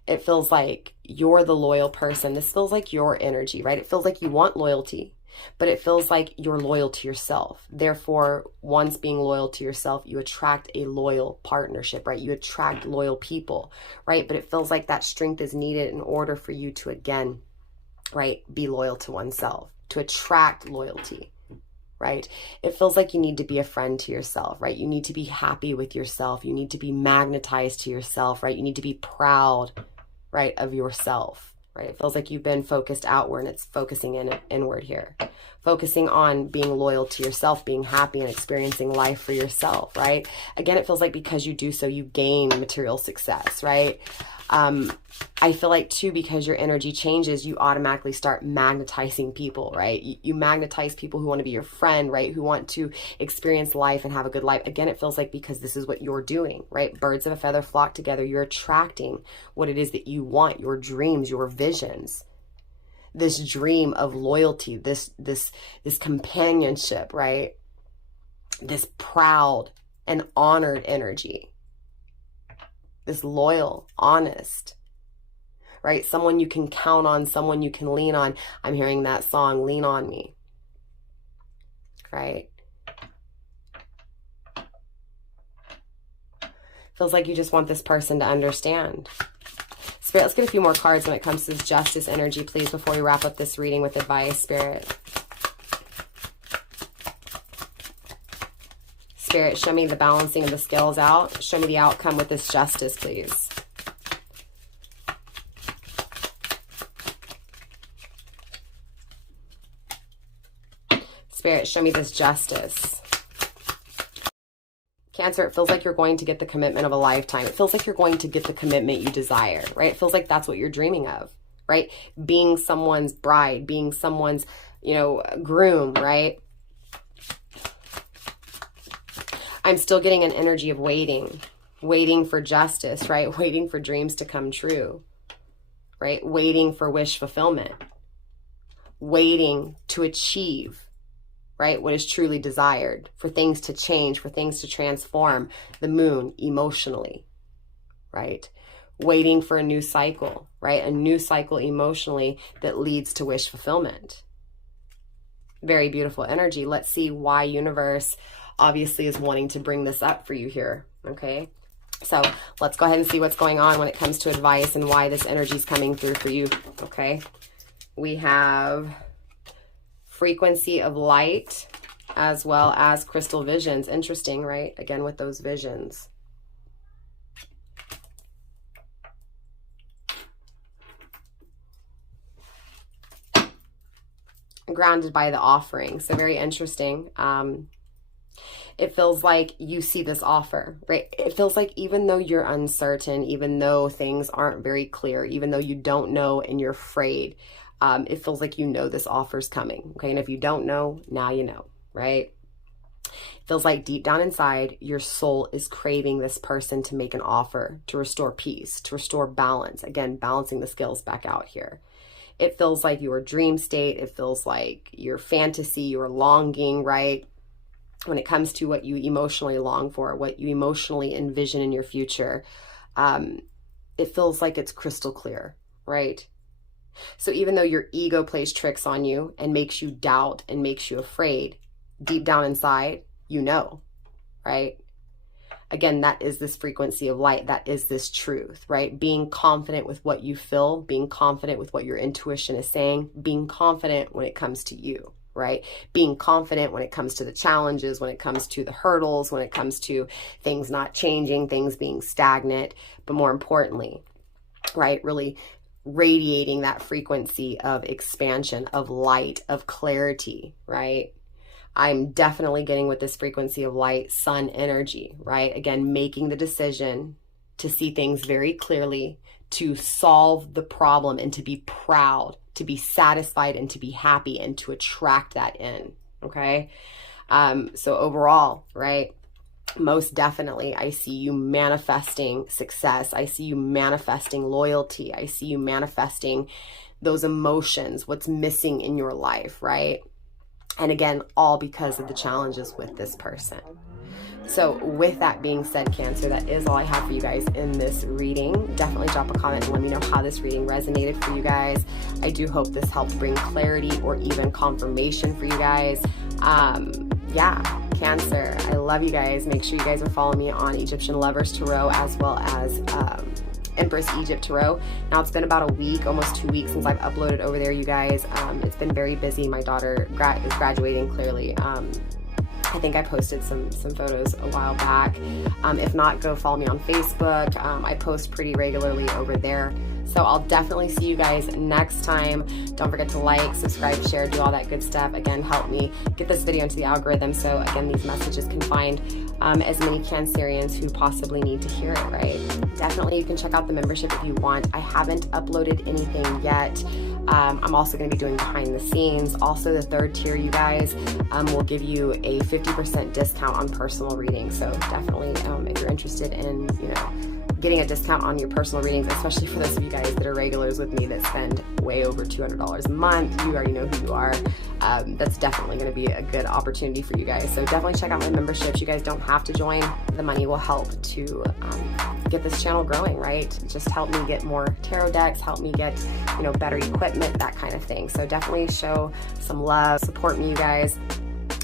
It feels like you're the loyal person. This feels like your energy, right? It feels like you want loyalty, but it feels like you're loyal to yourself. Therefore, once being loyal to yourself, you attract a loyal partnership, right? You attract loyal people, right? But it feels like that strength is needed in order for you to, again, right, be loyal to oneself, to attract loyalty, right? It feels like you need to be a friend to yourself, right? You need to be happy with yourself. You need to be magnetized to yourself, right? You need to be proud, right, of yourself, right? It feels like you've been focused outward and it's focusing inward here. Focusing on being loyal to yourself, being happy and experiencing life for yourself, right? Again, it feels like because you do so, you gain material success, right? I feel like too, because your energy changes, you automatically start magnetizing people, right? You magnetize people who want to be your friend, right? Who want to experience life and have a good life. Again, it feels like because this is what you're doing, right? Birds of a feather flock together. You're attracting what it is that you want, your dreams, your visions, this dream of loyalty, this companionship, right? This proud and honored energy. This loyal, honest, right? Someone you can count on, someone you can lean on. I'm hearing that song, Lean on Me, right? Feels like you just want this person to understand. Spirit, let's get a few more cards when it comes to this justice energy, please, before we wrap up this reading with advice, Spirit. Spirit, show me the balancing of the scales out. Show me the outcome with this justice, please. Spirit, show me this justice. Cancer, it feels like you're going to get the commitment of a lifetime. It feels like you're going to get the commitment you desire, right? It feels like that's what you're dreaming of, right? Being someone's bride, being someone's, groom, right? I'm still getting an energy of waiting for justice, right? Waiting for dreams to come true, right? Waiting for wish fulfillment, waiting to achieve, right, what is truly desired, for things to change, for things to transform. The moon emotionally, right? Waiting for a new cycle, right? A new cycle emotionally that leads to wish fulfillment. Very beautiful energy. Let's see why universe obviously is wanting to bring this up for you here, okay? So let's go ahead and see what's going on when it comes to advice and why this energy is coming through for you, okay? We have frequency of light as well as crystal visions. Interesting, right? Again, with those visions. Grounded by the offering. So very interesting. It feels like you see this offer, right? It feels like even though you're uncertain, even though things aren't very clear, even though you don't know and you're afraid, it feels like you know this offer's coming, okay? And if you don't know, now you know, right? It feels like deep down inside, your soul is craving this person to make an offer, to restore peace, to restore balance. Again, balancing the scales back out here. It feels like your dream state. It feels like your fantasy, your longing, right? When it comes to what you emotionally long for, what you emotionally envision in your future, it feels like it's crystal clear, right? So even though your ego plays tricks on you and makes you doubt and makes you afraid, deep down inside, you know, right? Again, that is this frequency of light. That is this truth, right? Being confident with what you feel, being confident with what your intuition is saying, being confident when it comes to you, right? Being confident when it comes to the challenges, when it comes to the hurdles, when it comes to things not changing, things being stagnant, but more importantly, right? Really radiating that frequency of expansion, of light, of clarity, right? I'm definitely getting with this frequency of light, sun energy, right? Again, making the decision to see things very clearly, to solve the problem and to be proud, to be satisfied and to be happy and to attract that in, okay? So overall, right? Most definitely, I see you manifesting success. I see you manifesting loyalty. I see you manifesting those emotions, what's missing in your life, right? And again, all because of the challenges with this person. So with that being said, Cancer, that is all I have for you guys in this reading. Definitely drop a comment and let me know how this reading resonated for you guys. I do hope this helped bring clarity or even confirmation for you guys. Yeah, Cancer, I love you guys. Make sure you guys are following me on Egyptian Lovers Tarot as well as Empress Egypt Tarot. Now it's been about a week, almost 2 weeks since I've uploaded over there, you guys. It's been very busy. My daughter is graduating, clearly. I think I posted some photos a while back. If not, go follow me on Facebook. I post pretty regularly over there. So I'll definitely see you guys next time. Don't forget to like, subscribe, share, do all that good stuff. Again, help me get this video into the algorithm so again these messages can find as many Cancerians who possibly need to hear it, right? Definitely you can check out the membership if you want. I haven't uploaded anything yet. I'm also going to be doing behind the scenes. Also, the third tier, you guys, will give you a 50% discount on personal readings. So definitely, if you're interested in, getting a discount on your personal readings, especially for those of you guys that are regulars with me that spend way over $200 a month, you already know who you are. That's definitely going to be a good opportunity for you guys. So definitely check out my memberships. You guys don't have to join. The money will help to get this channel growing, right? Just help me get more tarot decks, help me get, better equipment, that kind of thing. So definitely show some love, support me, you guys.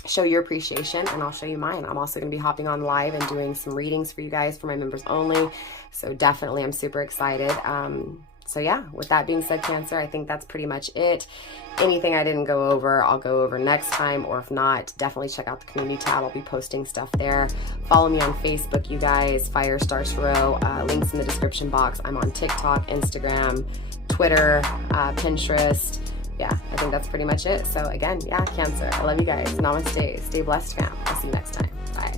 Show your appreciation and I'll show you mine. I'm also going to be hopping on live and doing some readings for you guys for my members only. So definitely I'm super excited. So yeah, with that being said, Cancer, I think that's pretty much it. Anything I didn't go over, I'll go over next time, or if not, definitely check out the community tab. I'll be posting stuff there. Follow me on Facebook, you guys, Firestar Tarot, links in the description box. I'm on TikTok, Instagram, Twitter, Pinterest. Yeah, I think that's pretty much it. So again, yeah, Cancer, I love you guys. Namaste. Stay blessed, fam. I'll see you next time. Bye.